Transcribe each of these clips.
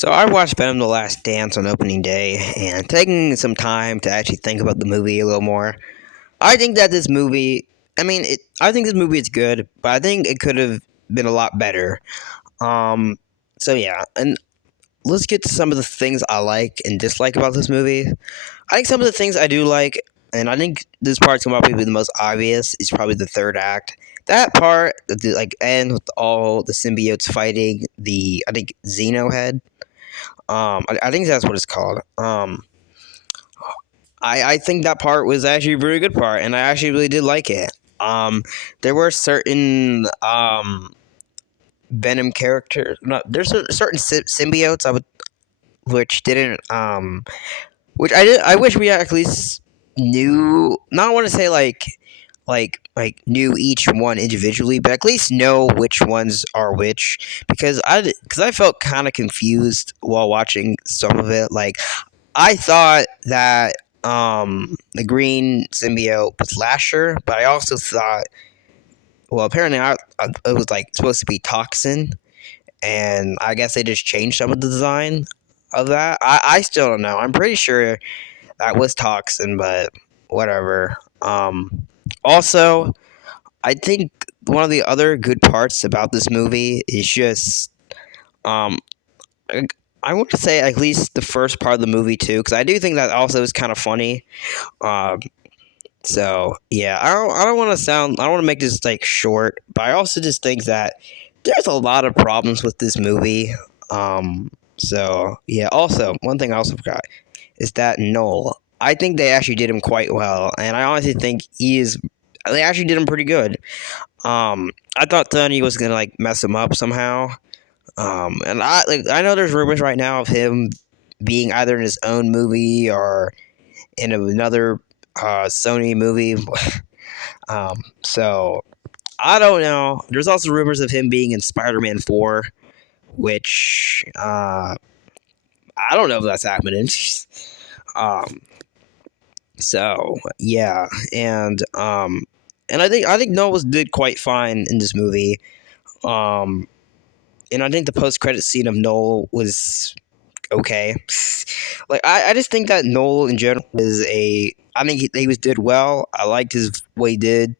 So I watched Venom: The Last Dance on opening day, and taking some time to actually think about the movie a little more. I think that this movie, I think this movie is good, but I think it could have been a lot better. Um, so yeah, and let's get to some of the things I like and dislike about this movie. I think some of the things I do like, and I think this part's gonna probably be the most obvious, is probably the third act. That part, like, end with all the symbiotes fighting the, I think, Xeno head. I think that's what it's called. I think that part was actually a very good part, and I actually really did like it. There were certain Venom characters. No, there's certain symbiotes which didn't which I did. I wish we at least knew. Not I want to say like knew each one individually, but at least know which ones are which because I felt kind of confused while watching some of it. Like I thought that the green symbiote was Lasher, but I also thought apparently it was like supposed to be Toxin, and I guess they just changed some of the design of that. I still don't know. I'm pretty sure that was Toxin, but whatever. Also, I think one of the other good parts about this movie is just um I want to say at least the first part of the movie too, because I do think that also is kind of funny. Um, so yeah, I don't want to I don't want to make this like short, but I also just think that there's a lot of problems with this movie. So yeah. Also, one thing I also forgot is that Noel. I think they actually did him quite well, and I honestly think he is. They actually did him pretty good. I thought Tony was gonna like mess him up somehow. And I know there's rumors right now of him being either in his own movie or in another Sony movie. So I don't know. There's also rumors of him being in Spider-Man 4, which I don't know if that's happening. um, so yeah, and I think Noah did quite fine in this movie. Um, and I think the post-credit scene of Noel was okay. Like I just think that Noel in general is a. I think he was did well. I liked his what he did.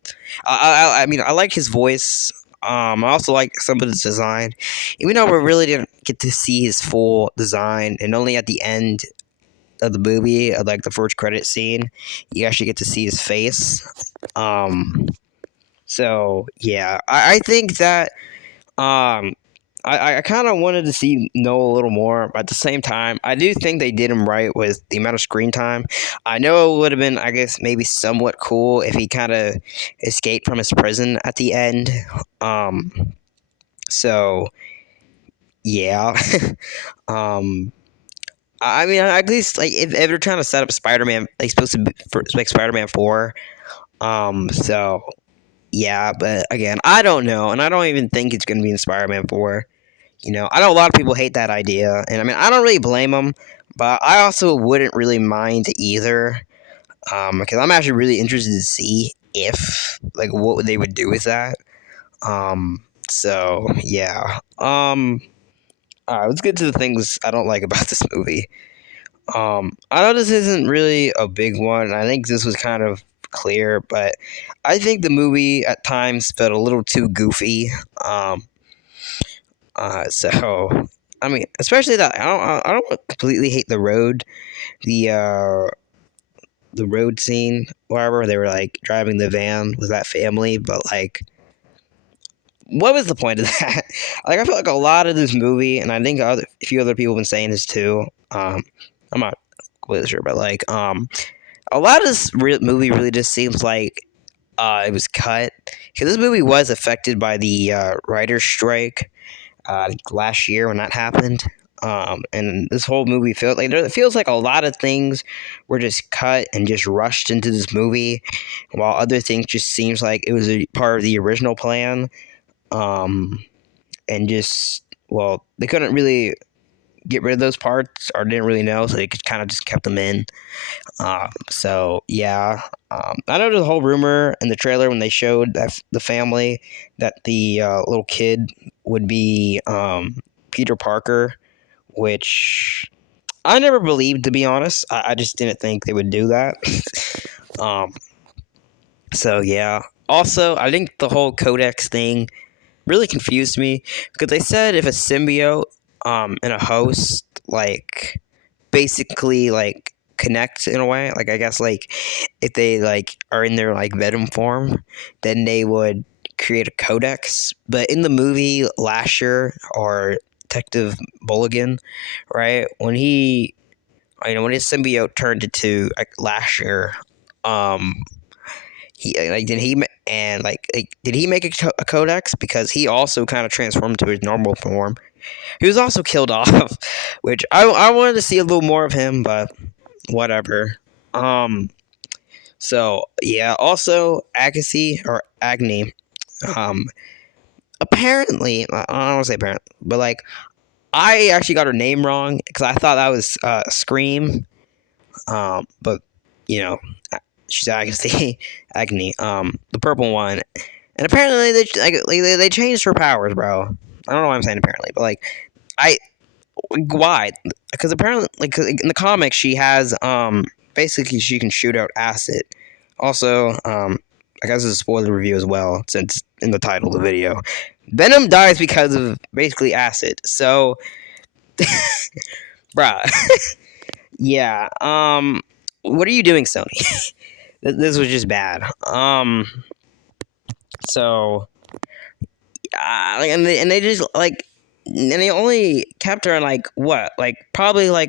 I like his voice. I also like some of his design, even though we really didn't get to see his full design, and only at the end of the movie, like the first credit scene, you actually get to see his face. Um, so yeah, I think that um, I kind of wanted to see Noah a little more, but at the same time, I do think they did him right with the amount of screen time. I know it would have been, I guess, maybe somewhat cool if he kind of escaped from his prison at the end. Um, so yeah, um, I mean, at least like if they're trying to set up Spider-Man, like supposed to be for like Spider-Man 4. So yeah, but again, I don't know, and I don't even think it's gonna be in Spider-Man 4. I know a lot of people hate that idea, and I mean, I don't really blame them, but I also wouldn't really mind either, because I'm actually really interested to see if, like, what they would do with that. So yeah. All right, let's get to the things I don't like about this movie. I know this isn't really a big one. I think this was kind of clear, but I think the movie at times felt a little too goofy. So I mean, especially that I don't completely hate the uh, the road scene wherever they were like driving the van with that family, but like, what was the point of that? Like, I feel like a lot of this movie, and I think a few other people have been saying this too. I'm not completely sure, but like, a lot of this movie really just seems like it was cut because this movie was affected by the writer's strike last year when that happened. And this whole movie it feels like a lot of things were just cut and just rushed into this movie, while other things just seems like it was a part of the original plan. Um, and just they couldn't really get rid of those parts or didn't really know, so they kind of just kept them in. So yeah, I know there's a whole rumor in the trailer when they showed that the family that the little kid would be Peter Parker, which I never believed, to be honest. I just didn't think they would do that. um, so yeah. Also, I think the whole Codex thing really confused me because they said if a symbiote and a host basically connect in a way, I guess if they are in their Venom form, then they would create a codex. But in the movie Lasher or Detective Bulligan, right, when he when his symbiote turned into Lasher, um he did he and did he make a codex? Because he also kind of transformed to his normal form. He was also killed off, which I wanted to see a little more of him, but whatever. Um, so yeah. Also, Agassi or Agni. Um, apparently, I don't want to say apparently, but I actually got her name wrong because I thought that was Scream. But you know, she's Agassi, Agni. The purple one, and apparently they changed her powers, bro. I don't know why I'm saying apparently, but I why? Because apparently, in the comics, she has basically she can shoot out acid. Also, I guess it's a spoiler review as well, since in the title of the video, Venom dies because of basically acid. So, bruh, yeah. What are you doing, Sony? This was just bad. So, and they just and they only kept her in what, probably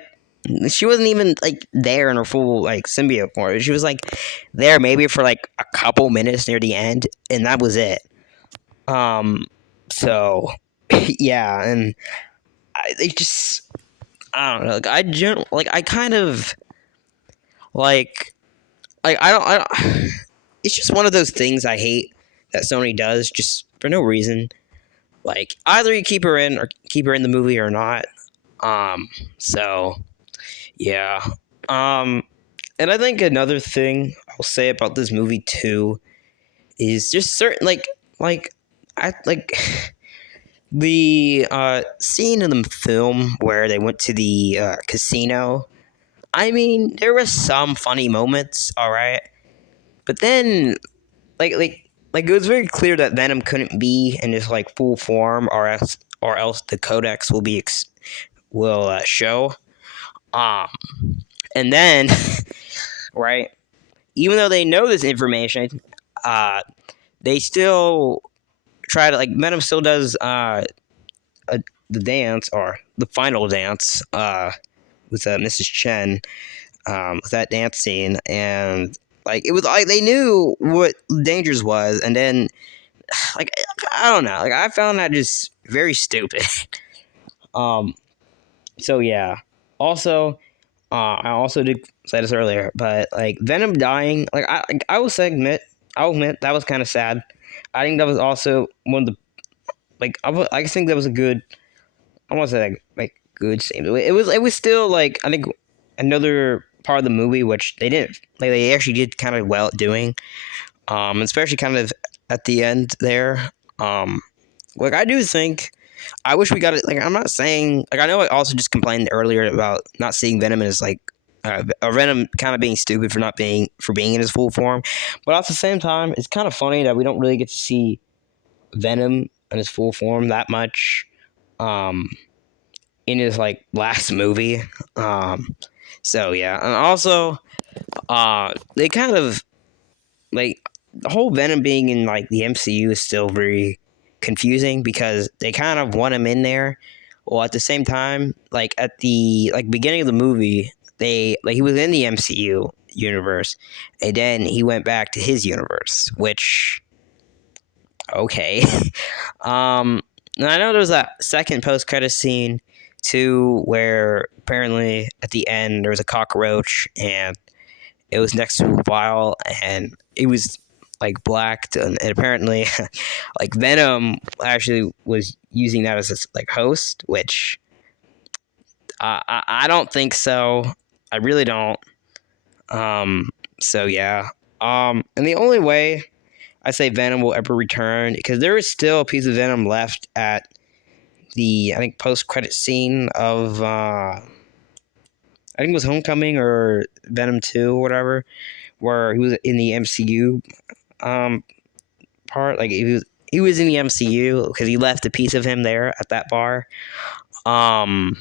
she wasn't even there in her full symbiote form. She was there maybe for a couple minutes near the end, and that was it. So yeah, and they just I don't know. I kind of I don't. It's just one of those things I hate that Sony does just for no reason. Either you keep her in or keep her in the movie or not. Um, so yeah. Um, and I think another thing I'll say about this movie too is just certain I the scene in the film where they went to the casino. I mean, there were some funny moments, all right, but then like like it was very clear that Venom couldn't be in his full form, or else the Codex will show. Um, and then right, even though they know this information, uh, they still try to Venom still does the dance, or the final dance with Mrs. Chen, with that dance scene, and it was they knew what dangers was, and then like I don't know, I found that just very stupid. um, so yeah. Also, I also did say this earlier, but Venom dying, I will say I'll admit that was kind of sad. I think that was also one of the I think that was a good. I want to say good scene. It was still I think another part of the movie which they didn't they actually did kind of well at doing. Especially kind of at the end there. I do think I wish we got it. I'm not saying I know I also just complained earlier about not seeing Venom as a Venom kind of being stupid for being in his full form, but at the same time, it's kind of funny that we don't really get to see Venom in his full form that much. Um, in his last movie. So yeah, and also they kind of the whole Venom being in the MCU is still very confusing because they kind of want him in there. Well, at the same time, at the beginning of the movie, they he was in the MCU universe, and then he went back to his universe, which okay. And I know there was that second post credit scene too, where apparently at the end there was a cockroach and it was next to a vial and it was black, and apparently Venom actually was using that as his host, which I don't think so. I really don't. So yeah. And the only way I say Venom will ever return, because there is still a piece of Venom left at the I think post credit scene of I think it was Homecoming or Venom 2 or whatever, where he was in the MCU um, part. Like he was in the MCU because he left a piece of him there at that bar. Um,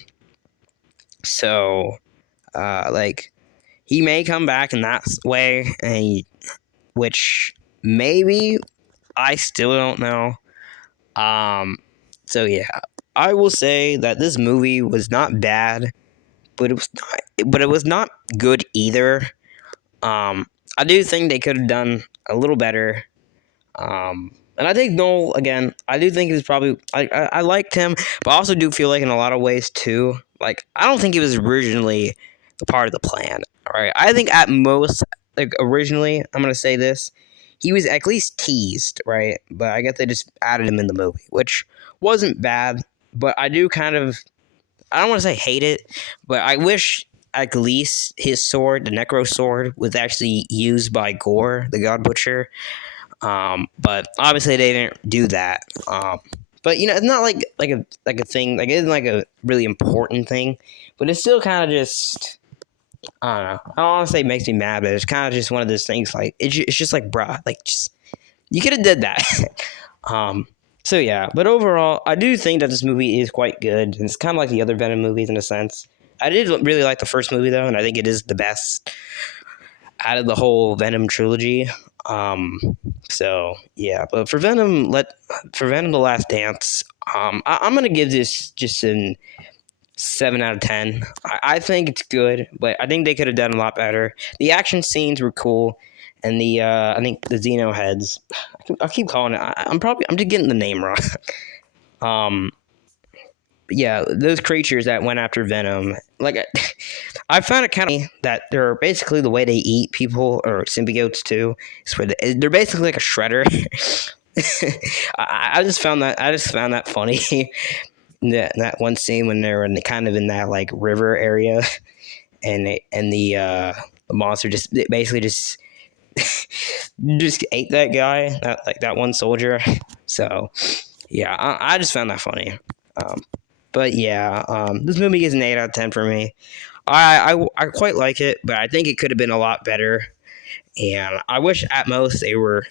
so like he may come back in that way, which maybe I still don't know. Um, so yeah, I will say that this movie was not bad, but it was not good either. I do think they could have done a little better. And I think Noel again. I do think he was probably. I liked him, but I also do feel like in a lot of ways too. Like I don't think he was originally the part of the plan. All right, I think at most, like originally, I'm gonna say this. He was at least teased, right? But I guess they just added him in the movie, which wasn't bad. But I do kind of I don't want to say hate it, but I wish at least his sword, the Necro sword, was actually used by Gore, the God Butcher. But obviously they didn't do that. But it's not like a thing. Like it isn't like a really important thing, but it's still kind of just. I don't know. I don't want to say it makes me mad, but it's kind of just one of those things. Like it's just like, bruh, like just you could have did that. um, so yeah, but overall, I do think that this movie is quite good. And it's kind of like the other Venom movies in a sense. I did really like the first movie though, and I think it is the best out of the whole Venom trilogy. So yeah, but for Venom: The Last Dance, I'm gonna give this just an 7 out of 10. I think it's good, but I think they could have done a lot better. The action scenes were cool, and the I think the Xeno heads. I keep calling it. I'm just getting the name wrong. um, yeah, those creatures that went after Venom. Like I found it kind of that they're basically the way they eat people or symbiotes too. They're basically like a shredder. I just found that funny. That one scene when they're kind of in that like river area, and the monster just basically just just ate that guy, that one soldier. So yeah, I just found that funny. Um, but yeah, this movie is an 8 out of 10 for me. I quite like it, but I think it could have been a lot better. And I wish at most they were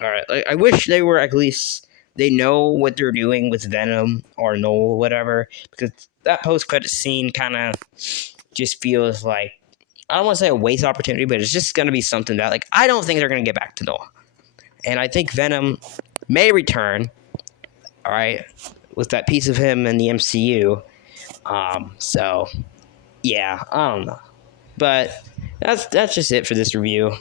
all right. Like, I wish they were at least they know what they're doing with Venom or Noel, whatever, because that post credit scene kind of just feels like I don't want to say a waste opportunity, but it's just gonna be something that like I don't think they're gonna get back to Noel, and I think Venom may return. All right, with that piece of him in the MCU. So yeah, I don't know. But that's just it for this review.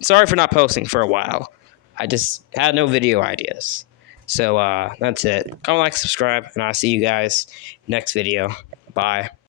Sorry for not posting for a while. I just had no video ideas. So that's it. Comment, like, subscribe, and I'll see you guys next video. Bye.